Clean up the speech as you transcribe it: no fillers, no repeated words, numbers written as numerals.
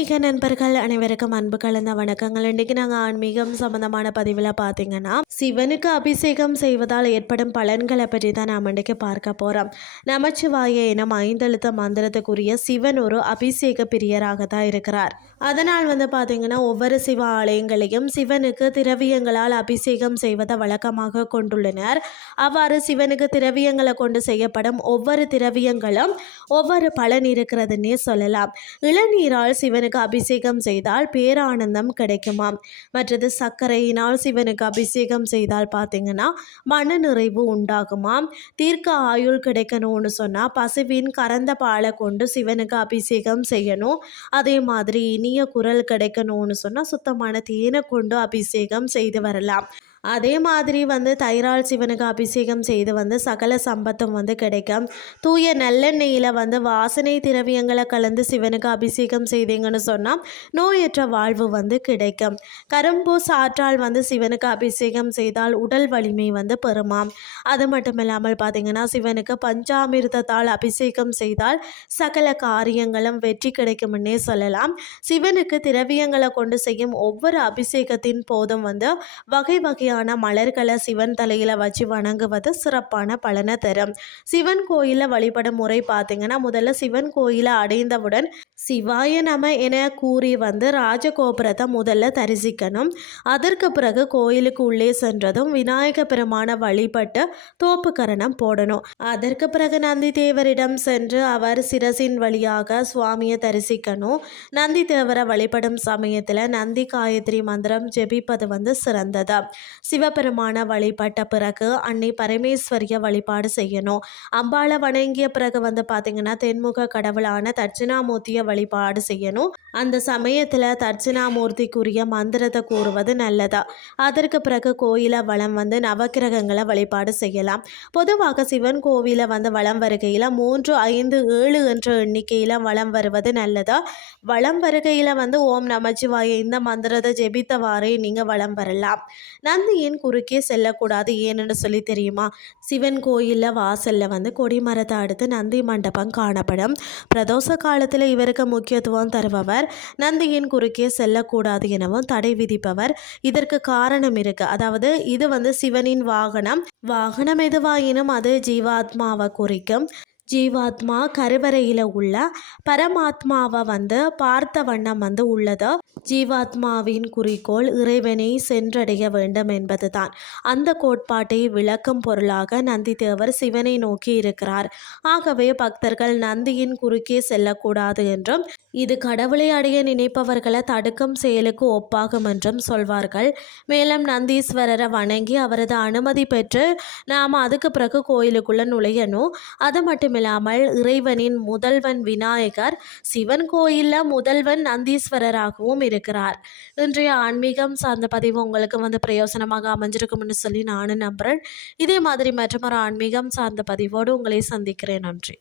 ஆன்மீக நண்பர்கள் அனைவருக்கும் அன்பு கலந்த வணக்கங்கள். இன்றைக்கி நாங்கள் ஆன்மீகம் சம்மந்தமான பதிவில் பார்த்தீங்கன்னா சிவனுக்கு அபிஷேகம் செய்வதால் ஏற்படும் பலன்களை பற்றி தான் நாம் இன்றைக்கி பார்க்க போகிறோம். நமச்சிவாய எனும் 5 எழுத்த மந்திரத்துக்குரிய சிவன் ஒரு அபிஷேக பிரியராக தான் இருக்கிறார். அதனால் பார்த்தீங்கன்னா ஒவ்வொரு சிவ ஆலயங்களையும் சிவனுக்கு திரவியங்களால் அபிஷேகம் செய்வதை வழக்கமாக கொண்டுள்ளனர். அவ்வாறு சிவனுக்கு திரவியங்களை கொண்டு செய்யப்படும் ஒவ்வொரு திரவியங்களும் ஒவ்வொரு பலன் இருக்கிறதுன்னே சொல்லலாம். இளநீரால் சிவனுக்கு அபிஷேகம் செய்தால் பேரானந்தம் கிடைக்குமாம். மற்றது சர்க்கரையினால் சிவனுக்கு அபிஷேகம் செய்தால் பார்த்தீங்கன்னா மன நிறைவு உண்டாகுமாம். தீர்க்க ஆயுள் கிடைக்கணும்னு சொன்னால் பசுவின் கறந்த பாலை கொண்டு சிவனுக்கு அபிஷேகம் செய்யணும். அதே மாதிரி இனிய குரல் கிடைக்கணும்னு சொன்னால் சுத்தமான தேனை கொண்டு அபிஷேகம் செய்து வரலாம். அதே மாதிரி தைரால் சிவனுக்கு அபிஷேகம் செய்து சகல சம்பத்தும் கிடைக்கும். தூய நல்லெண்ணெயில் வாசனை திரவியங்களை கலந்து சிவனுக்கு அபிஷேகம் செய்தீங்கன்னு சொன்னால் நோயற்ற வாழ்வு கிடைக்கும். கரும்பு சாற்றால் சிவனுக்கு அபிஷேகம் செய்தால் உடல் வலிமை பெறுமாம். அது மட்டும் இல்லாமல் பார்த்தீங்கன்னா சிவனுக்கு பஞ்சாமிர்தத்தால் அபிஷேகம் செய்தால் சகல காரியங்களும் வெற்றி கிடைக்கும்னே சொல்லலாம். சிவனுக்கு திரவியங்களை கொண்டு செய்யும் ஒவ்வொரு அபிஷேகத்தின் போதும் வகை வகை மலர்களை சிவன் தலையில வச்சு வணங்குவது சிறப்பான பலனை தரும். சிவன் கோயில வழிபடும் முறை பார்த்தீங்கன்னா முதல்ல சிவன் கோயில அடைந்தவுடன் சிவாய நம என கூறி ராஜகோபுரத்தை முதல்ல தரிசிக்கணும். அதற்கு பிறகு கோயிலுக்கு உள்ளே சென்றதும் விநாயக பெருமான வழிபட்டு தோப்புக்கரணம் போடணும். அதற்கு பிறகு நந்தி தேவரிடம் சென்று அவர் சிரசின் வழியாக சுவாமியை தரிசிக்கணும். நந்தி தேவரை வழிபடும் சமயத்தில் நந்தி காயத்ரி மந்திரம் ஜெபிப்பது சிறந்தது. சிவபெருமான வழிபட்ட பிறகு அன்னை பரமேஸ்வரிய வழிபாடு செய்யணும். அம்பாளை வணங்கிய பிறகு பார்த்தீங்கன்னா தென்முக கடவுளான தட்சிணாமூர்த்தியை வழிபாடு செய்யணும். அந்த சமயத்தில் தட்சிணாமூர்த்திக்குரிய மந்திரத்தை கூறுவது நல்லதா. அதற்கு பிறகு கோயிலை வளம் நவக்கிரகங்களை வழிபாடு செய்யலாம். பொதுவாக சிவன் கோவிலை வளம் வருகையில் 3, 5, 7 என்ற எண்ணிக்கையில் வளம் வருவது நல்லதா. வளம் வருகையில் ஓம் நமச்சிவாய இந்த மந்திரத்தை ஜெபித்தவாறே நீங்கள் வளம் வரலாம். நந்தியின் குறுக்கே செல்லக்கூடாது. ஏன்னு சொல்லி தெரியுமா? சிவன் கோயிலில் வாசலில் கொடிமரத்தை அடுத்து நந்தி மண்டபம் காணப்படும். பிரதோஷ காலத்தில் இவருக்கு முக்கியத்துவம் தருபவர். நந்தியின் குறுக்கே செல்லக்கூடாது எனவும் தடை விதிப்பவர். இதற்கு காரணம் இருக்கு. அதாவது இது சிவனின் வாகனம் எதுவாயினும் அது ஜீவாத்மாவை குறிக்கும். ஜீவாத்மா கருவறையில் உள்ள பரமாத்மாவை பார்த்த வண்ணம் உள்ளது. ஜீவாத்மாவின் குறிக்கோள் இறைவனை சென்றடைய வேண்டும் என்பதுதான். அந்த கோட்பாட்டை விளக்கும் பொருளாக நந்தி தேவர் சிவனை நோக்கி இருக்கிறார். ஆகவே பக்தர்கள் நந்தியின் குறுக்கே செல்லக்கூடாது என்றும் இது கடவுளை அடைய நினைப்பவர்களை தடுக்கும் செயலுக்கு ஒப்பாகும் என்றும் சொல்வார்கள். மேலும் நந்தீஸ்வரரை வணங்கி அவரது அனுமதி பெற்று நாம் அதுக்கு பிறகு கோயிலுக்குள்ள நுழையணும். அது மட்டுமில்லாமல் இறைவனின் முதல்வன் விநாயகர் சிவன் கோயிலில் முதல்வன் நந்தீஸ்வரராகவும் இருக்கிறார். இன்றைய ஆன்மீகம் சார்ந்த பதிவு உங்களுக்கு பிரயோசனமாக அமைஞ்சிருக்கும்னு சொல்லி நானும் நம்புகிறேன். இதே மாதிரி மற்றொரு ஆன்மீகம் சார்ந்த பதிவோடு உங்களை சந்திக்கிறேன். நன்றி.